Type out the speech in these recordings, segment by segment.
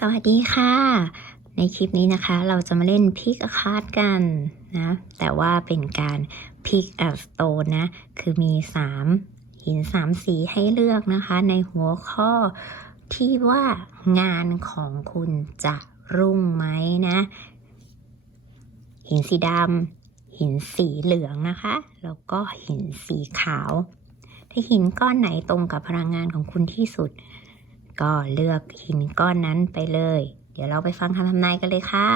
สวัสดีค่ะ ในคลิปนี้นะคะ เราจะมาเล่นพิก a คาร์ดกันนะ แต่ว่าเป็นการพิก a สโตนนะ คือมี 3 หิน 3 สีให้เลือกนะคะ ในหัวข้อที่ว่างานของคุณจะรุ่งไหมนะ หินสีดำหินสีเหลืองนะคะ แล้วก็หินสีขาว ถ้าหินก้อนไหนตรงกับพลังงานของคุณที่สุด ก็เลือกหินก้อนนั้นไปเลย เดี๋ยวเราไปฟังคำทำนายกันเลยค่ะ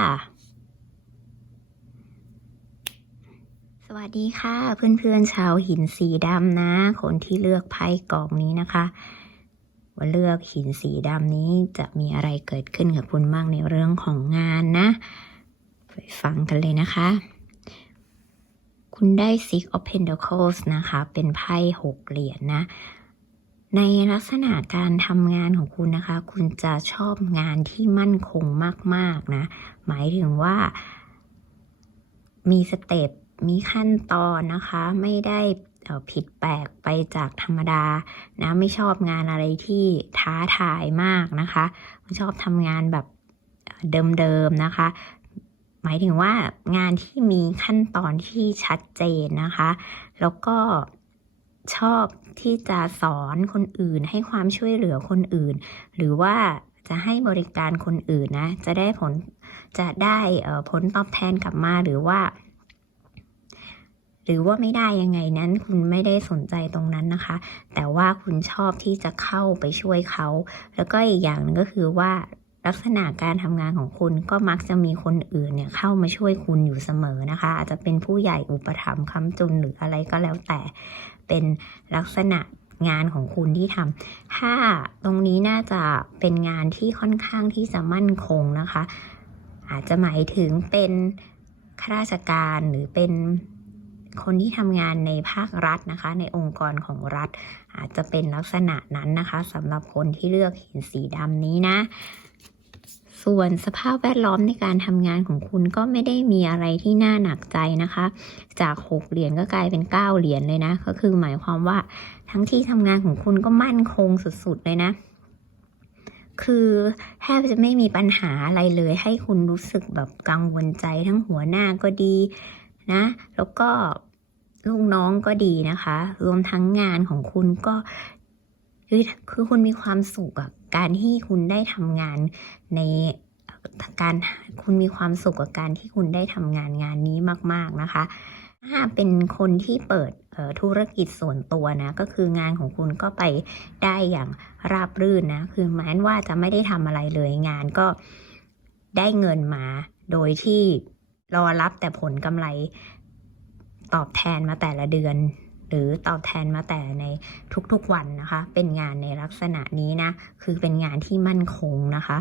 สวัสดีค่ะ เพื่อนๆชาวหินสีดำนะ คนที่เลือกไพ่กล่องนี้นะคะว่าเลือกหินสีดำนี้จะมีอะไรเกิดขึ้นกับคุณบ้างในเรื่องของงานนะ ไปฟังกันเลยนะคะ คุณได้ Six of Pentacles นะคะ เป็นไพ่หกเหรียญนะ ในลักษณะการทำงานของคุณนะคะ คุณจะชอบงานที่มั่นคงมาก ๆ นะ หมายถึงว่า มีสเต็ปมีขั้นตอนนะคะ ไม่ได้ผิดแปลกไปจากธรรมดานะไม่ชอบงานอะไรที่ท้าทายมากนะคะชอบทำงานแบบเดิมๆนะคะ หมายถึงว่างานที่มีขั้นตอนที่ชัดเจนนะคะ แล้วก็ ชอบที่จะสอนคนอื่น ให้ความช่วยเหลือคนอื่น หรือว่าจะให้บริการคนอื่นนะ จะได้ผลจะได้เผลตอบแทนกลับมาหรือว่า หรือว่าไม่ได้ยังไงนั้น คุณไม่ได้สนใจตรงนั้นนะคะ แต่ว่าคุณชอบที่จะเข้าไปช่วยเขา แล้วก็อีกอย่างหนึงก็คือว่าลักษณะการทำงานของคุณก็มักจะมีคนอื่นเนี่ยเข้ามาช่วยคุณอยู่เสมอนะคะ อาจจะเป็นผู้ใหญ่อุปถัมภ์ค้ำจุนหรืออะไรก็แล้วแต่ เป็นลักษณะงานของคุณที่ทำถ้าตรงนี้น่าจะเป็นงานที่ค่อนข้างที่จะมั่นคงนะคะ อาจจะหมายถึงเป็นข้าราชการหรือเป็นคนที่ทำงานในภาครัฐนะคะ ในองค์กรของรัฐ อาจจะเป็นลักษณะนั้นนะคะสำหรับคนที่เลือกหินสีดำนี้นะ ส่วนสภาพแวดล้อมในการทำงานของคุณก็ไม่ได้มีอะไรที่น่าหนักใจนะคะ จาก 6 เหรียญก็กลายเป็น 9 เหรียญเลยนะ ก็คือหมายความว่าทั้งที่ทำงานของคุณก็มั่นคงสุดๆเลยนะ คือแทบจะไม่มีปัญหาอะไรเลย ให้คุณรู้สึกแบบกังวลใจทั้งหัวหน้าก็ดีนะ แล้วก็ลูกน้องก็ดีนะคะ รวมทั้งงานของคุณก็คือคือคุณมีความสุขกับ การที่คุณได้ทำงานในการคุณมีความสุขกับการที่คุณได้ทำงานงานนี้มาก ๆ นะคะถ้าเป็นคนที่เปิดธุรกิจส่วนตัวนะก็คืองานของคุณก็ไปได้อย่างราบรื่นนะคือแม้ว่าจะไม่ได้ทำอะไรเลยงานก็ได้เงินมา โดยที่รอรับแต่ผลกำไรตอบแทนมาแต่ละเดือน หรือตอบแทนมาแต่ในทุกๆวันนะคะ เป็นงานในลักษณะนี้นะ คือเป็นงานที่มั่นคงนะคะ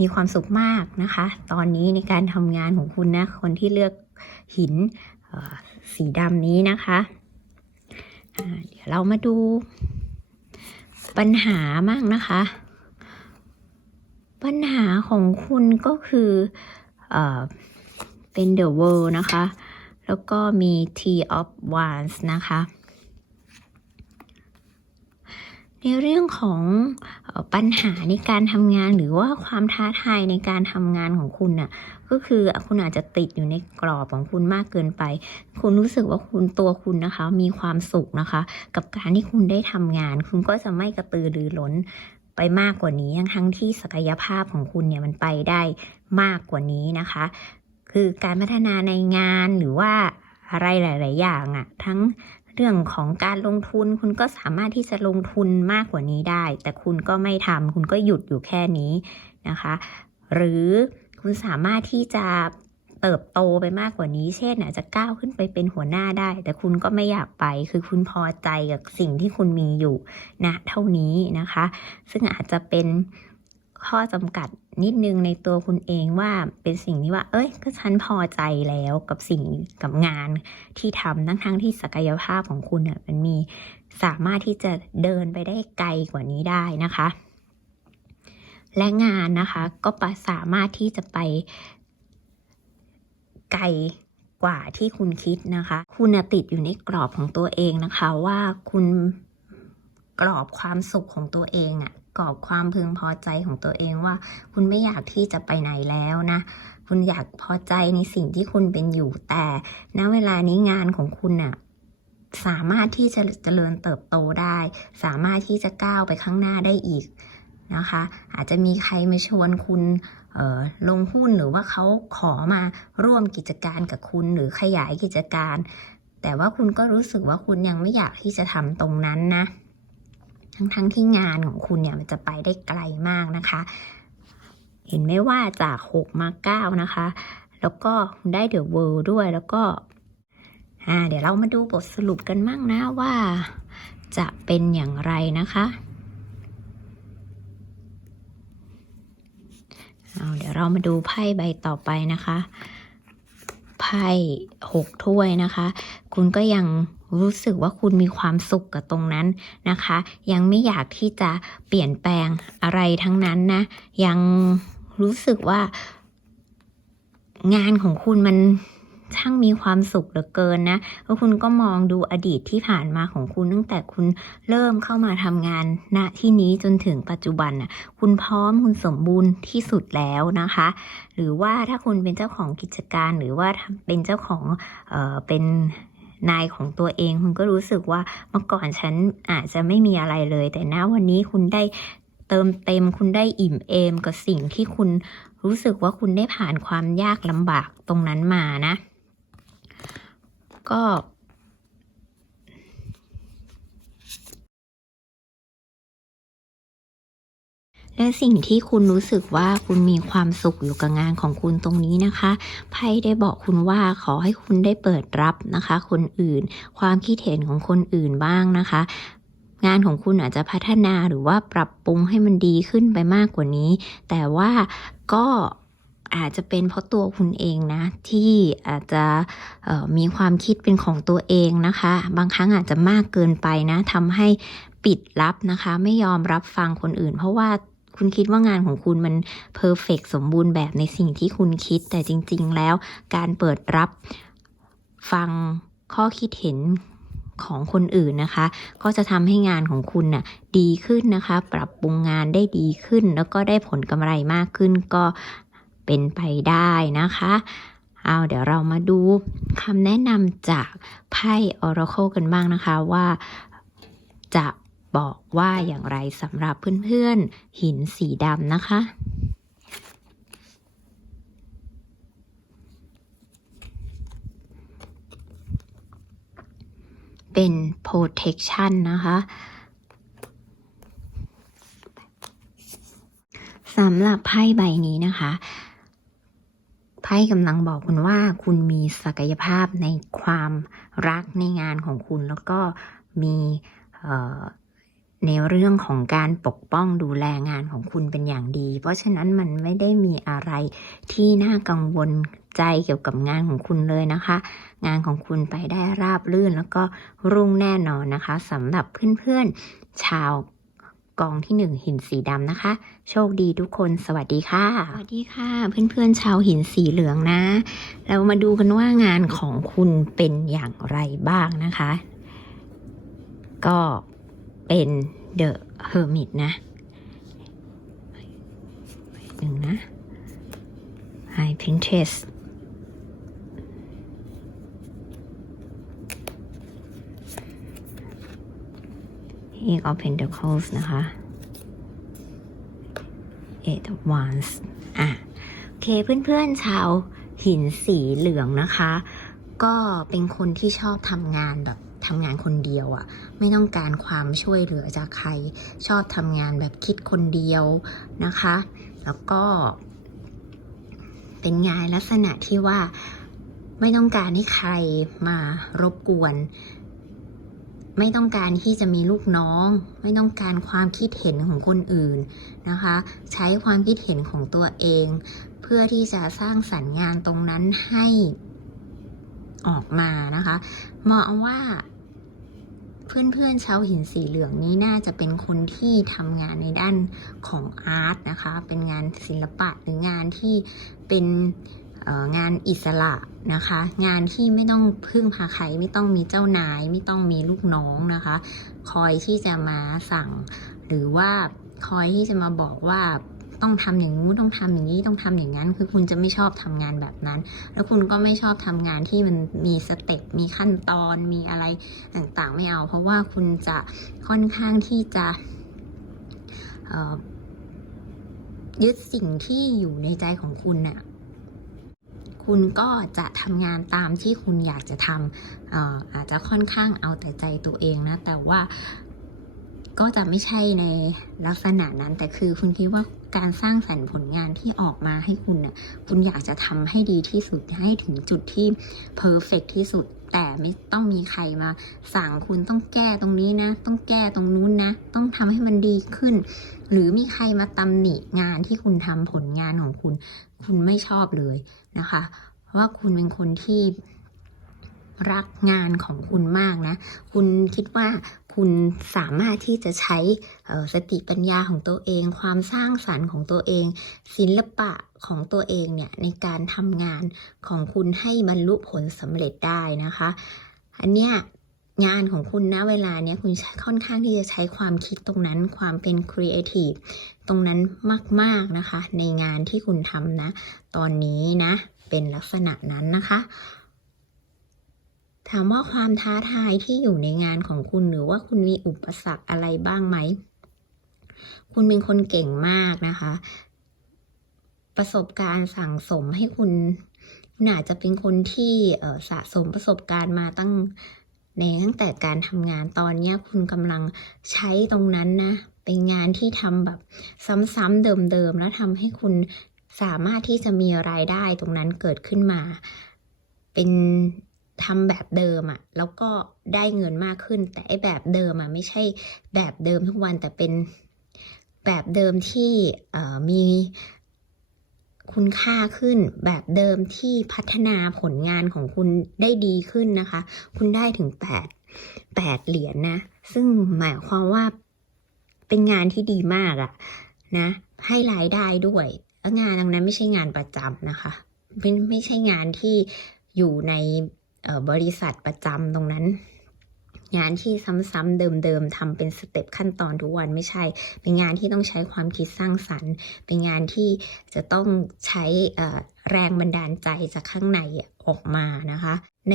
มีความสุขมากนะคะ ตอนนี้ในการทำงานของคุณนะ คนที่เลือกหินสีดำนี้นะคะเดี๋ยวเรามาดูปัญหามั่งนะคะ ปัญหาของคุณก็คือเอ่อเป็น The World นะคะ แล้วก็มี T of Wands นะคะ ในเรื่องของปัญหาในการทำงานหรือว่าความท้าทายในการทำงานของคุณน่ะก็คือคุณอาจจะติดอยู่ในกรอบของคุณมากเกินไป คุณรู้สึกว่าคุณตัวคุณนะคะ มีความสุขนะคะ กับการที่คุณได้ทำงาน คุณก็จะไม่กระตือรือร้นไปมากกว่านี้ทั้งทั้งที่ศักยภาพของคุณเนี่ยมันไปได้มากกว่านี้นะคะ คือการพัฒนาในงานหรือว่าอะไรหลาย ๆ อย่างอะทั้งเรื่องของการลงทุนคุณก็สามารถที่จะลงทุนมากกว่านี้ได้ แต่คุณก็ไม่ทำคุณก็หยุดอยู่แค่นี้นะคะ หรือคุณสามารถที่จะเติบโตไปมากกว่านี้ เช่นอาจจะก้าวขึ้นไปเป็นหัวหน้าได้ แต่คุณก็ไม่อยากไป คือคุณพอใจกับสิ่งที่คุณมีอยู่ณเท่านี้นะคะ ซึ่งอาจจะเป็น ข้อจำกัดนิดนึงในตัวคุณเองว่าเป็นสิ่งที่ว่า เอ้ย ก็ฉันพอใจแล้วกับสิ่งกับงานที่ทำทั้งทั้งที่ศักยภาพของคุณน่ะมันมีสามารถที่จะเดินไปได้ไกลกว่านี้ได้นะคะ และงานนะคะก็ปสามารถที่จะไปไกลกว่าที่คุณคิดนะคะ คุณติดอยู่ในกรอบของตัวเองนะคะ ว่าคุณกรอบความสุขของตัวเองอะ กรอบความพึงพอใจของตัวเองว่า คุณไม่อยากที่จะไปไหนแล้วนะ คุณอยากพอใจในสิ่งที่คุณเป็นอยู่แต่ณเวลานี้งานของคุณน่ะสามารถที่จะเจริญเติบโตได้ สามารถที่จะก้าวไปข้างหน้าได้อีกนะคะ อาจจะมีใครมาชวนคุณออลงหุ้นหรือว่าเขาขอมาร่วมกิจการกับคุณหรือขยายกิจการ แต่ว่าคุณก็รู้สึกว่าคุณยังไม่อยากที่จะทำตรงนั้นนะ ทั้งๆทที่งานของคุณเนี่ยมันจะไปได้ไกลมากนะคะ เห็นไหมว่าจาก 6 มา 9 นะคะ แล้วก็ได้เดอะเวิลด์ด้วยแล้วก็อ่าเดี๋ยวเรามาดูบทสรุปกันมั่งนะว่า จะเป็นอย่างไรนะคะเอาเดี๋ยวเรามาดูไพ่ใบต่อไปนะคะ ไพ่หกถ้วยนะคะ คุณก็ยัง รู้สึกว่าคุณมีความสุขกับตรงนั้นนะคะ ยังไม่อยากที่จะเปลี่ยนแปลงอะไรทั้งนั้นนะ ยังรู้สึกว่างานของคุณมันช่างมีความสุขเหลือเกินนะแล้วคุณก็มองดูอดีตที่ผ่านมาของคุณตั้งแต่คุณเริ่มเข้ามาทำงานณที่นี้จนถึงปัจจุบันน่ะ คุณพร้อมคุณสมบูรณ์ที่สุดแล้วนะคะ หรือว่าถ้าคุณเป็นเจ้าของกิจการหรือว่าเป็นเจ้าของเอ่อเป็น นายของตัวเอง คุณก็รู้สึกว่าเมื่อก่อนฉันอาจจะไม่มีอะไรเลย แต่ณวันนี้คุณได้เติมเต็มคุณได้อิ่มเอมกับสิ่งที่คุณรู้สึกว่าคุณได้ผ่านความยากลำบากตรงนั้นมานะ ก็ และสิ่งที่คุณรู้สึกว่าคุณมีความสุขอยู่กับงานของคุณตรงนี้นะคะไพ่ได้บอกคุณว่าขอให้คุณได้เปิดรับนะคะ คนอื่น ความคิดเห็นของคนอื่นบ้างนะคะ งานของคุณอาจจะพัฒนาหรือว่าปรับปรุงให้มันดีขึ้นไปมากกว่านี้ แต่ว่าก็อาจจะเป็นเพราะตัวคุณเองนะ ที่อาจจะมีความคิดเป็นของตัวเองนะคะ บางครั้งอาจจะมากเกินไปนะทำให้ปิดลับนะคะ ไม่ยอมรับฟังคนอื่น เพราะว่า คุณคิดว่างานของคุณมันเพอร์เฟกสมบูรณ์แบบในสิ่งที่คุณคิด แต่จริง ๆ แล้วการเปิดรับฟังข้อคิดเห็นของคนอื่นนะคะ ก็จะทำให้งานของคุณน่ะดีขึ้นนะคะ ปรับปรุงงานได้ดีขึ้น แล้วก็ได้ผลกำไรมากขึ้นก็เป็นไปได้นะคะ เอาเดี๋ยวเรามาดูคำแนะนำจากไพ่ Oracle กันบ้างนะคะว่าจะ บอกว่าอย่างไรสำหรับเพื่อนๆ หินสีดำนะคะ เป็น protection นะคะสำหรับไพ่ใบนี้นะคะไพ่กำลังบอกคุณว่าคุณมีศักยภาพในความรักในงานของคุณ แล้วก็มีเอ่อ ในเรื่องของการปกป้องดูแลงานของคุณเป็นอย่างดี เพราะฉะนั้นมันไม่ได้มีอะไรที่น่ากังวลใจเกี่ยวกับงานของคุณเลยนะคะ งานของคุณไปได้ราบรื่นแล้วก็รุ่งแน่นอนนะคะสำหรับเพื่อนๆชาวกองที่หนึ่งหินสีดำนะคะ โชคดีทุกคนสวัสดีค่ะ สวัสดีค่ะ เพื่อนๆชาวหินสีเหลืองนะ เรามาดูกันว่างานของคุณเป็นอย่างไรบ้างนะคะ ก็ เป็น The Hermit นะหนึ่งนะ High Princess Eight of Pentacles นะคะ Eight of Wands อะ โอเคเพื่อนๆชาวหินสีเหลืองนะคะ ก็เป็นคนที่ชอบทำงานแบบ ทำงานคนเดียวอะ่ะ ไม่ต้องการความช่วยเหลือจากใคร ชอบทำงานแบบคิดคนเดียวนะคะ แล้วก็เป็นงานลักษณะที่ว่าไม่ต้องการให้ใครมารบกวน ไม่ต้องการที่จะมีลูกน้อง ไม่ต้องการความคิดเห็นของคนอื่นนะคะ ใช้ความคิดเห็นของตัวเอง เพื่อที่จะสร้างสรรค์งานตรงนั้นให้ออกมานะคะเหมาะว่า เพื่อนๆชาวหินสีเหลืองนี้น่าจะเป็นคนที่ทำงานในด้านของอาร์ตนะคะ เป็นงานศิลปะหรืองานที่เป็นงานอิสระนะคะ งานที่ไม่ต้องพึ่งพาใครไม่ต้องมีเจ้านาย ไม่ต้องมีลูกน้องนะคะ คอยที่จะมาสั่ง หรือว่าคอยที่จะมาบอกว่า ต้องทำอย่างนู้นต้องทำอย่างนี้ต้องทำอย่างนั้น คือคุณจะไม่ชอบทำงานแบบนั้น แล้วคุณก็ไม่ชอบทำงานที่มันมีสเต็ปมีขั้นตอนมีอะไรต่างๆ ไม่เอา เพราะว่าคุณจะค่อนข้างที่จะยึดสิ่งที่อยู่ในใจของคุณน่ะคุณก็จะทำงานตามที่คุณอยากจะทำอ่ออาจจะค่อนข้างเอาแต่ใจตัวเองนะ แต่ว่า ก็จะไม่ใช่ในลักษณะนั้น แต่คือคุณคิดว่าการสร้างสรรค์ผลงานที่ออกมาให้คุณน่ะคุณอยากจะทำให้ดีที่สุดให้ถึงจุดที่เพอร์เฟกที่สุด แต่ไม่ต้องมีใครมา สั่งคุณต้องแก้ตรงนี้นะ ต้องแก้ตรงนู้นนะ ต้องทำให้มันดีขึ้น หรือมีใครมาตำหนิงานที่คุณทำผลงานของคุณ คุณไม่ชอบเลยนะคะ เพราะว่าคุณเป็นคนที่รักงานของคุณมากนะ คุณคิดว่า คุณสามารถที่จะใช้สติปัญญาของตัวเอง ความสร้างสรรค์ของตัวเอง ศิลปะของตัวเองเนี่ยในการทำงานของคุณให้บรรลุผลสำเร็จได้นะคะ อันเนี้ยงานของคุณนะเวลาเนี้ยคุณค่อนข้างที่จะใช้ความคิดตรงนั้นความเป็นครีเอทีฟตรงนั้นมาก ๆ นะคะ ในงานที่คุณทำนะ ตอนนี้นะ เป็นลักษณะนั้นนะคะ ถามว่าความท้าทายที่อยู่ในงานของคุณหรือว่าคุณมีอุปสรรคอะไรบ้างไหม คุณเป็นคนเก่งมากนะคะ ประสบการณ์สั่งสมให้คุณคุณอาจจะเป็นคนที่สะสมประสบการณ์มาตั้งในตั้งแต่การทำงานตอนนี้คุณกำลังใช้ตรงนั้นนะ เป็นงานที่ทำแบบซ้ำๆเดิมๆแล้วทำให้คุณสามารถที่จะมีรายได้ตรงนั้นเกิดขึ้นมา เป็น ทำแบบเดิมอะแล้วก็ได้เงินมากขึ้น แต่ไอ้แบบเดิมอะไม่ใช่แบบเดิมทุกวันแต่เป็นแบบเดิมที่มีคุณค่าขึ้นแบบเดิมที่พัฒนาผลงานของคุณได้ดีขึ้นนะคะ คุณได้ถึงแปดแปดเหรียญนะ ซึ่งหมายความว่าเป็นงานที่ดีมากอะนะ ให้รายได้ด้วยแล้วงานตรงนั้นไม่ใช่งานประจำนะคะเป็นไม่ใช่งานที่อยู่ใน บริษัทประจำตรงนั้น งานที่ซ้ำๆเดิมๆทำเป็นสเต็ปขั้นตอนทุกวันไม่ใช่ เป็นงานที่ต้องใช้ความคิดสร้างสรรค์ เป็นงานที่จะต้องใช้แรงบันดาลใจจากข้างในออกมานะคะ ใน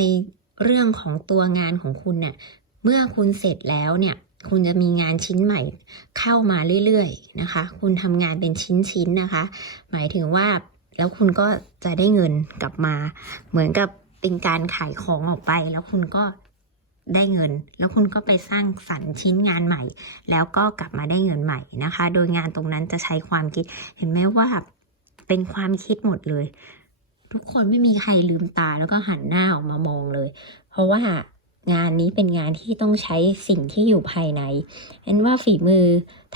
เรื่องของตัวงานของคุณเนี่ยเมื่อคุณเสร็จแล้วเนี่ยคุณจะมีงานชิ้นใหม่เข้ามาเรื่อยๆนะคะ คุณทำงานเป็นชิ้นๆนะคะ หมายถึงว่าแล้วคุณก็จะได้เงินกลับมาเหมือนกับ เป็นการขายของออกไป แล้วคุณก็ได้เงิน แล้วคุณก็ไปสร้างสรรค์ชิ้นงานใหม่ แล้วก็กลับมาได้เงินใหม่นะคะ โดยงานตรงนั้นจะใช้ความคิด เห็นไหมว่าเป็นความคิดหมดเลย ทุกคนไม่มีใครลืมตาแล้วก็หันหน้าออกมามองเลย เพราะว่างานนี้เป็นงานที่ต้องใช้สิ่งที่อยู่ภายในเห็นว่าฝีมือ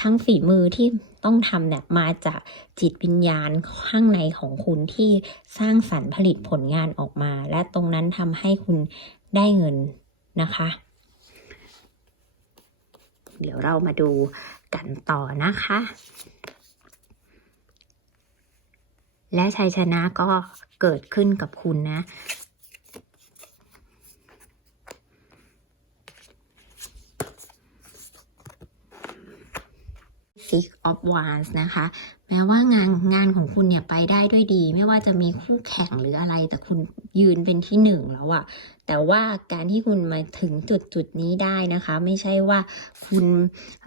ทั้งฝีมือที่ ต้องทำเนี่ยมาจากจิตวิญญาณข้างในของคุณที่สร้างสรรค์ผลิตผลงานออกมา และตรงนั้นทำให้คุณได้เงินนะคะ เดี๋ยวเรามาดูกันต่อนะคะ และชัยชนะก็เกิดขึ้นกับคุณนะ Six of Wands นะคะ แม้ว่างานงานของคุณเนี่ยไปได้ด้วยดี ไม่ว่าจะมีคู่แข่งหรืออะไร แต่คุณยืนเป็นที่หนึ่งแล้วอะแต่ว่าการที่คุณมาถึงจุดจุดนี้ได้นะคะ ไม่ใช่ว่าคุณ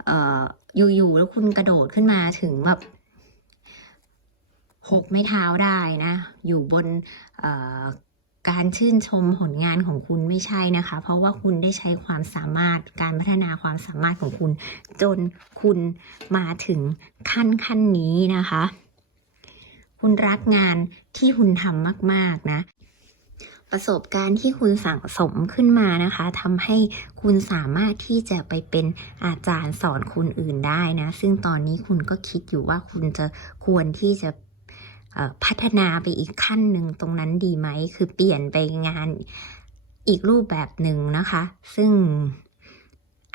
เอ่ออยู่ๆแล้วคุณกระโดดขึ้นมาถึงแบบหกไม่เท้าได้นะ อยู่บนเอ่อ การชื่นชมผลงานของคุณไม่ใช่นะคะ เพราะว่าคุณได้ใช้ความสามารถการพัฒนาความสามารถของคุณ จนคุณมาถึงขั้นขั้นนี้นะคะ คุณรักงานที่คุณทำมากๆนะประสบการณ์ที่คุณสั่งสมขึ้นมานะคะทำให้คุณสามารถที่จะไปเป็นอาจารย์สอนคนอื่นได้นะ ซึ่งตอนนี้คุณก็คิดอยู่ว่าคุณจะควรที่จะ พัฒนาไปอีกขั้นหนึ่งตรงนั้นดีไหม คือเปลี่ยนไปงานอีกรูปแบบหนึ่งนะคะ ซึ่ง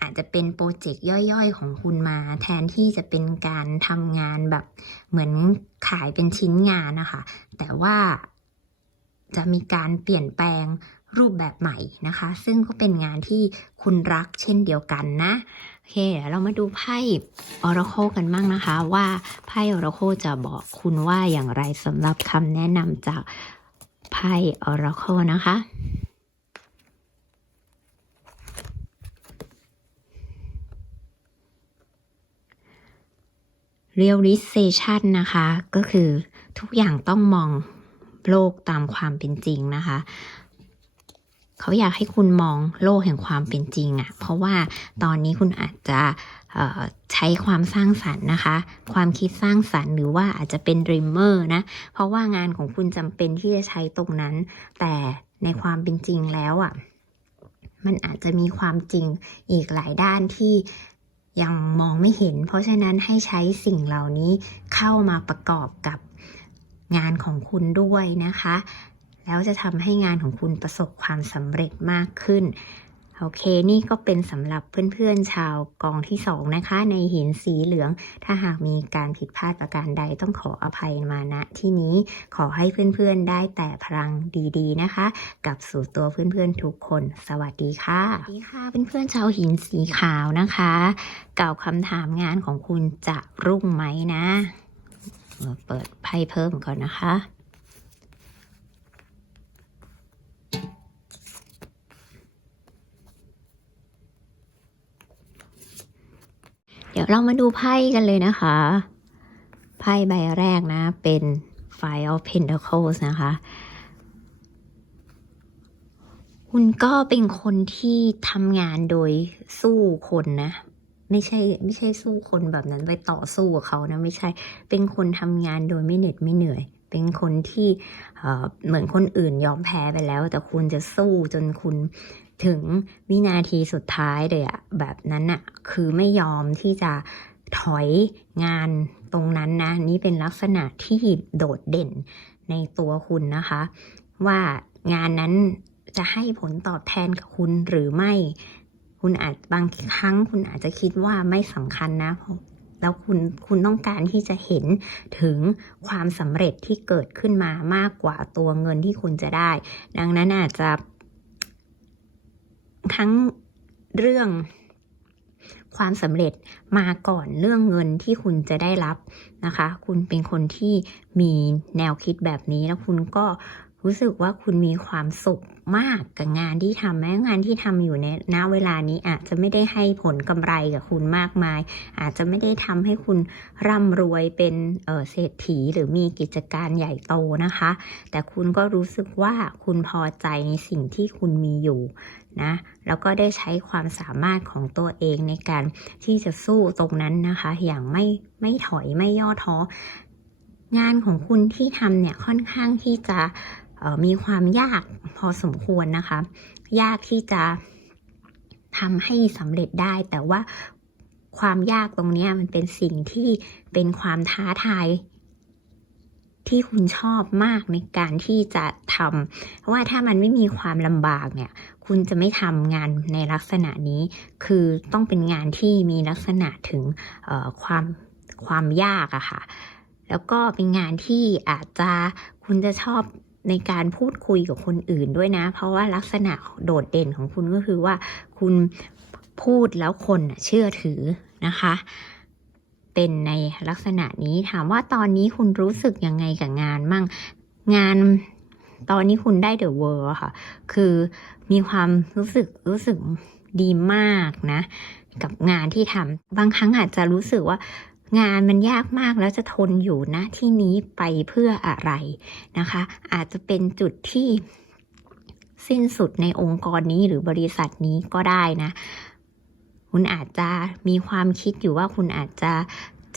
อาจจะเป็นโปรเจกต์ย่อยๆ ของคุณมา แทนที่จะเป็นการทำงานแบบเหมือนขายเป็นชิ้นงานนะคะ แต่ว่าจะมีการเปลี่ยนแปลงรูปแบบใหม่นะคะ ซึ่งก็เป็นงานที่คุณรักเช่นเดียวกันนะ คเดี๋ยวเรามาดูไพ่ Oracle กันบ้างนะคะ ว่าไพ่ Oracle จะบอกคุณว่าอย่างไรสำหรับคำแนะนำจากไพ่ Oracle นะคะ realization นะคะ ก็คือทุกอย่างต้องมองโลกตามความเป็นจริงนะคะ เขาอยากให้คุณมองโลกแห่งความเป็นจริงอะ่ะ เพราะว่าตอนนี้คุณอาจจะใช้ความสร้างสรรค์นะคะ ความคิดสร้างสรรค์หรือว่าอาจจะเป็น dreamer นะ เพราะว่างานของคุณจำเป็นที่จะใช้ตรงนั้น แต่ในความเป็นจริงแล้วอะ่ะ มันอาจจะมีความจริงอีกหลายด้านที่ยังมองไม่เห็น เพราะฉะนั้นให้ใช้สิ่งเหล่านี้เข้ามาประกอบกับงานของคุณด้วยนะคะ แล้วจะทำให้งานของคุณประสบความสำเร็จมากขึ้น โอเค นี่ก็เป็นสำหรับเพื่อนๆชาวกองที่2นะคะ ในหินสีเหลือง ถ้าหากมีการผิดพลาดประการใดต้องขออภัยมาณที่นี้ขอให้เพื่อนๆได้แต่พลังดีๆนะคะ กับสู่ตัวเพื่อนๆทุกคน สวัสดีค่ะสวัสดีค่ะเพื่อนๆชาวหินสีขาวนะคะกล่าวคำถามงานของคุณจะรุ่งไหมนะ เปิดไพ่เพิ่มก่อนนะคะ ดี๋ยวเรามาดูไพ่กันเลยนะคะ ไพ่ใบแรกนะ เป็น Five of Pentacles นะคะ คุณก็เป็นคนที่ทำงานโดยสู้คนนะ ไม่ใช่ ไม่ใช่สู้คนแบบนั้นไปต่อสู้กับเขานะ ไม่ใช่ เป็นคนทำงานโดยไม่เหน็ดไม่เหนื่อย เป็นคนที่เอ่อเหมือนคนอื่นยอมแพ้ไปแล้ว แต่คุณจะสู้จนคุณ ถึงวินาทีสุดท้ายเลยอะแบบนั้นอะคือไม่ยอมที่จะถอยงานตรงนั้นนะ นี่เป็นลักษณะที่โดดเด่นในตัวคุณนะคะ ว่างานนั้นจะให้ผลตอบแทนกับคุณหรือไม่ คุณอาจบางครั้งคุณอาจจะคิดว่าไม่สำคัญนะเพราะแล้วคุณคุณต้องการที่จะเห็นถึงความสำเร็จที่เกิดขึ้นมามากกว่าตัวเงินที่คุณจะได้ ดังนั้นอาจจะ ทั้งเรื่องความสำเร็จมาก่อนเรื่องเงินที่คุณจะได้รับนะคะ คุณเป็นคนที่มีแนวคิดแบบนี้แล้วคุณก็ รู้สึกว่าคุณมีความสุขมากกับงานที่ทำแม้งานที่ทำอยู่ในณเวลานี้อาจจะไม่ได้ให้ผลกำไรกับคุณมากมาย อาจจะไม่ได้ทำให้คุณร่ำรวยเป็นเเศรษฐีหรือมีกิจการใหญ่โตนะคะ แต่คุณก็รู้สึกว่าคุณพอใจในสิ่งที่คุณมีอยู่นะแล้วก็ได้ใช้ความสามารถของตัวเองในการที่จะสู้ตรงนั้นนะคะ อย่างไม่ไม่ถอยไม่ย่อท้องานของคุณที่ทำเนี่ยค่อนข้างที่จะ มีความยากพอสมควรนะคะ ยากที่จะทำให้สำเร็จได้ แต่ว่าความยากตรงนี้มันเป็นสิ่งที่เป็นความท้าทายที่คุณชอบมากในการที่จะทำเพราะว่าถ้ามันไม่มีความลำบากเนี่ย คุณจะไม่ทำงานในลักษณะนี้ คือต้องเป็นงานที่มีลักษณะถึงความความยากอะค่ะ แล้วก็เป็นงานที่อาจจะคุณจะชอบ ในการพูดคุยกับคนอื่นด้วยนะ เพราะว่าลักษณะโดดเด่นของคุณก็คือว่า คุณพูดแล้วคนเชื่อถือนะคะ เป็นในลักษณะนี้ถามว่าตอนนี้คุณรู้สึกยังไงกับงานมั่งงานตอนนี้คุณได้เดอะเวิร์ค่ะ คือมีความรู้สึกรู้สึกดีมากนะ กับงานที่ทำบางครั้งอาจจะรู้สึกว่า งานมันยากมากแล้วจะทนอยู่นะที่นี้ไปเพื่ออะไรนะคะ อาจจะเป็นจุดที่สิ้นสุดในองค์กรนี้หรือบริษัทนี้ก็ได้นะ คุณอาจจะมีความคิดอยู่ว่าคุณอาจจะ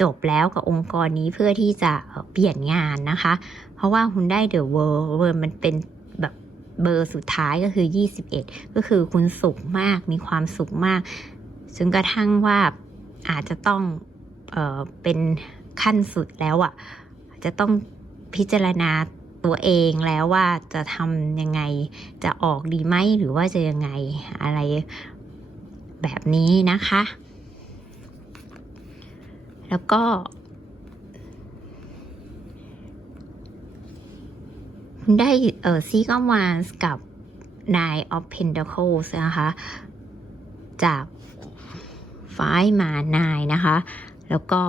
จบแล้วกับองค์กรนี้เพื่อที่จะเปลี่ยนงานนะคะ เพราะว่าคุณได้เดอะเวิร์เวิร์มันเป็นแบบเบอร์สุดท้ายก็คือ 21 ก็คือคุณสุขมากมีความสุขมากจนกระทั่งว่าอาจจะต้อง เออเป็นขั้นสุดแล้วอะ่ะจะต้องพิจารณาตัวเองแล้วว่าจะทำยังไงจะออกดีไหมหรือว่าจะยังไงอะไรแบบนี้นะคะ แล้วก็ ได้เออซีก็มากับ Nine of Pentacles นะคะ จากฟ้ายมานายนะคะ แล้วก็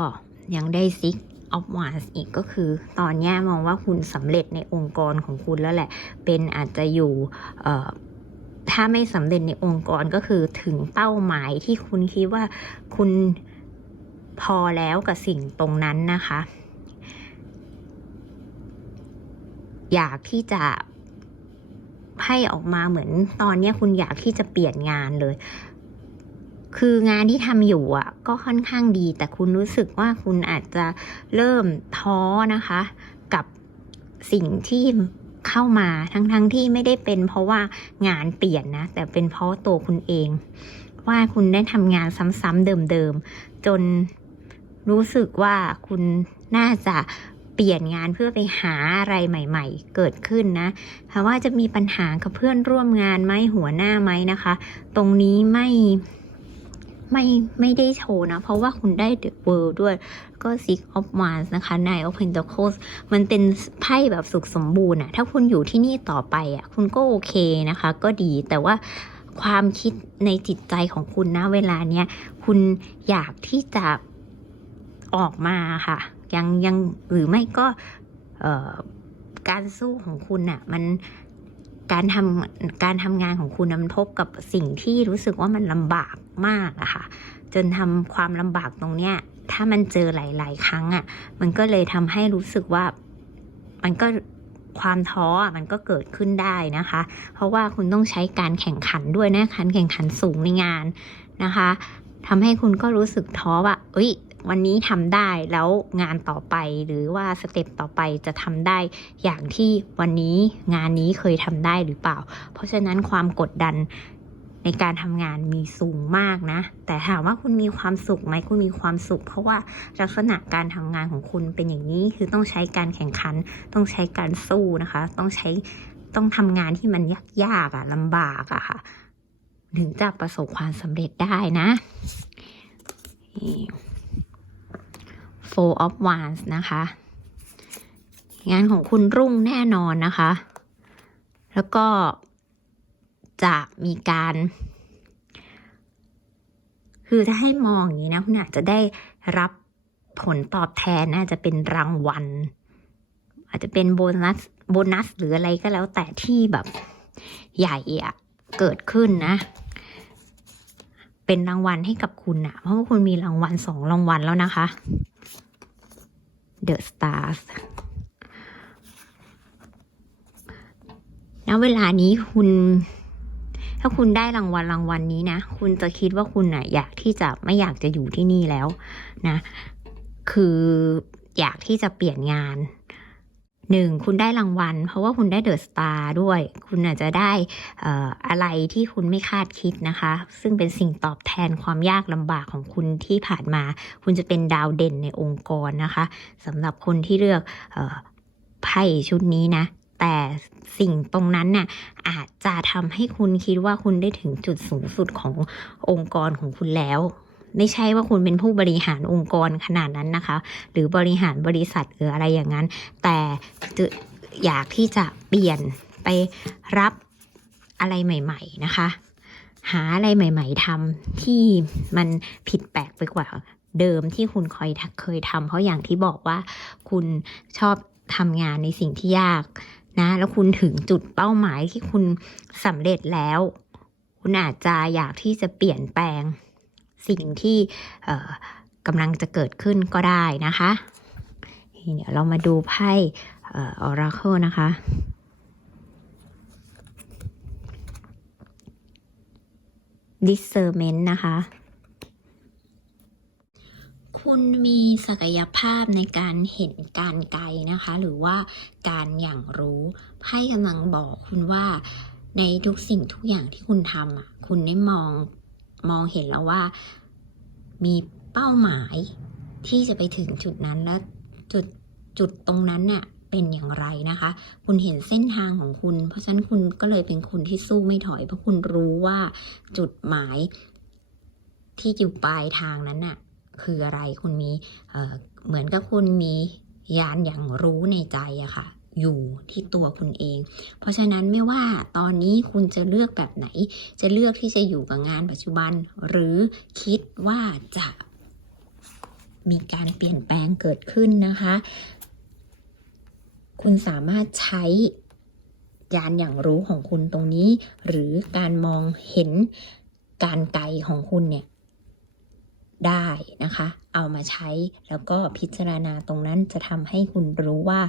ยังได้ซิกออฟวานอีกก็คือ ตอนนี้มองว่าคุณสำเร็จในองค์กรของคุณแล้วแหละ เป็นอาจจะอยู่ถ้าไม่สำเร็จในองค์กรก็คือถึงเป้าหมายที่คุณคิดว่าคุณพอแล้วกับสิ่งตรงนั้นนะคะ อยากที่จะให้ออกมาเหมือนตอนนี้คุณอยากที่จะเปลี่ยนงานเลย คืองานที่ทำอยู่อะก็ค่อนข้างดี แต่คุณรู้สึกว่าคุณอาจจะเริ่มท้อนะคะ กับสิ่งที่เข้ามาทั้งๆทที่ไม่ได้เป็น เพราะว่างานเปลี่ยนนะ แต่เป็นเพราะตัวคุณเอง ว่าคุณได้ทำงานซ้ำๆเดิมๆจนรู้สึกว่าคุณน่าจะเปลี่ยนงานเพื่อไปหาอะไรใหม่ ๆ เกิดขึ้นนะถามว่าจะมีปัญหากับเพื่อนร่วมงานไหมหัวหน้าไหมนะคะ ตรงนี้ไม่ ไม่ไม่ได้โชว์นะ เพราะว่าคุณได้ The World ด้วย ก็ Six of Wands นะคะ Nine of Pentacles มันเป็นไพ่แบบสุขสมบูรณ์อะถ้าคุณอยู่ที่นี่ต่อไปอะคุณก็โอเคนะคะ ก็ดีแต่ว่าความคิดในจิตใจของคุณนะเวลาเนี้ยคุณอยากที่จะออกมาค่ะ ยังยังหรือไม่ก็เอ่อการสู้ของคุณน่ะ มันการทำการทำงานของคุณน่ะมันพบกับสิ่งที่รู้สึกว่ามันลำบาก มากอะค่ะ จนทำความลำบากตรงเนี้ย ถ้ามันเจอหลาย ๆ ครั้งอะมันก็เลยทำให้รู้สึกว่ามันก็ความท้อมันก็เกิดขึ้นได้นะคะ เพราะว่าคุณต้องใช้การแข่งขันด้วยนะการแข่งขันสูงในงานนะคะทำให้คุณก็รู้สึกท้อว่า เอ้ย วันนี้ทำได้แล้วงานต่อไปหรือว่าสเต็ปต่อไปจะทำได้อย่างที่วันนี้งานนี้เคยทำได้หรือเปล่า เพราะฉะนั้นความกดดัน ในการทำงานมีสูงมากนะ แต่ถามว่าคุณมีความสุขไหมคุณมีความสุข เพราะว่าลักษณะการทำงานของคุณเป็นอย่างนี้คือต้องใช้การแข่งขัน ต้องใช้การสู้นะคะ ต้องใช้ต้องทำงานที่มันยากๆอะลำบากอะค่ะ ถึงจะประสบความสำเร็จได้นะ Four of Wands นะคะ งานของคุณรุ่งแน่นอนนะคะ แล้วก็ จะมีการ คือถ้าให้มองอย่างนี้นะคุณอาจจะได้รับผลตอบแทนน่าจะเป็นรางวัล อาจจะเป็นโบนัสโบนัสหรืออะไรก็แล้วแต่ที่แบบใหญ่อะเกิดขึ้นนะ เป็นรางวัลให้กับคุณอะเพราะว่าคุณมีรางวัลสองรางวัลแล้วนะคะ The Stars ณเวลานี้คุณ ถ้าคุณได้รางวัลรางวัลนี้นะ คุณจะคิดว่าคุณน่ะอยากที่จะไม่อยากจะอยู่ที่นี่แล้วนะ คืออยากที่จะเปลี่ยนงานหนึ่งคุณได้รางวัล เพราะว่าคุณได้เดอะสตาร์ด้วย คุณอาจจะได้เอ่อะไรที่คุณไม่คาดคิดนะคะ ซึ่งเป็นสิ่งตอบแทนความยากลำบากของคุณที่ผ่านมา คุณจะเป็นดาวเด่นในองค์กรนะคะสำหรับคนที่เลือกไพ่ชุดนี้นะ แต่สิ่งตรงนั้นน่ะอาจจะทำให้คุณคิดว่าคุณได้ถึงจุดสูงสุดขององค์กรของคุณแล้ว ไม่ใช่ว่าคุณเป็นผู้บริหารองค์กรขนาดนั้นนะคะ หรือบริหารบริษัทหรืออะไรอย่างนั้น แต่อยากที่จะเปลี่ยนไปรับอะไรใหม่ ๆ นะคะ หาอะไรใหม่ ๆทำที่มันผิดแปลกไปกว่าเดิมที่คุณเคยเคยทำเพราะอย่างที่บอกว่าคุณชอบทำงานในสิ่งที่ยาก นะแล้วคุณถึงจุดเป้าหมายที่คุณสำเร็จแล้ว คุณอาจจะอยากที่จะเปลี่ยนแปลงสิ่งที่กำลังจะเกิดขึ้นก็ได้นะคะเดี๋ยวเรามาดูไพ่ออราเคิลนะคะ discernment นะคะ คุณมีศักยภาพในการเห็นการไกลนะคะ หรือว่าการอย่างรู้ไพ่กำลังบอกคุณว่าในทุกสิ่งทุกอย่างที่คุณทำอะคุณได้มองมองเห็นแล้วว่า มีเป้าหมายที่จะไปถึงจุดนั้นและจุดจุดตรงนั้นเนี่ยเป็นอย่างไรนะคะ คุณเห็นเส้นทางของคุณ เพราะฉะนั้นคุณก็เลยเป็นคนที่สู้ไม่ถอย เพราะคุณรู้ว่าจุดหมายที่อยู่ปลายทางนั้นน่ะ คืออะไร คุณมีเเหมือนกับคุณมียานอย่างรู้ในใจอะค่ะ อยู่ที่ตัวคุณเอง เพราะฉะนั้นไม่ว่าตอนนี้คุณจะเลือกแบบไหน จะเลือกที่จะอยู่กับงานปัจจุบัน หรือคิดว่าจะมีการเปลี่ยนแปลงเกิดขึ้นนะคะ คุณสามารถใช้ยานอย่างรู้ของคุณตรงนี้ หรือการมองเห็นการไกลของคุณเนี่ย ได้นะคะ เอามาใช้แล้วก็พิจารณาตรงนั้นจะทำให้คุณรู้ว่า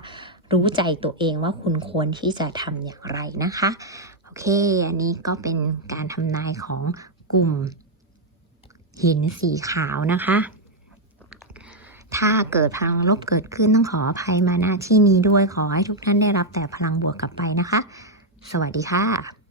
รู้ใจตัวเองว่าคุณควรที่จะทำอย่างไรนะคะ โอเค อันนี้ก็เป็นการทำนายของกลุ่มหินสีขาวนะคะ ถ้าเกิดพลังลบเกิดขึ้นต้องขออภัยมาณที่นี้ด้วยขอให้ทุกท่านได้รับแต่พลังบวกกลับไปนะคะ สวัสดีค่ะ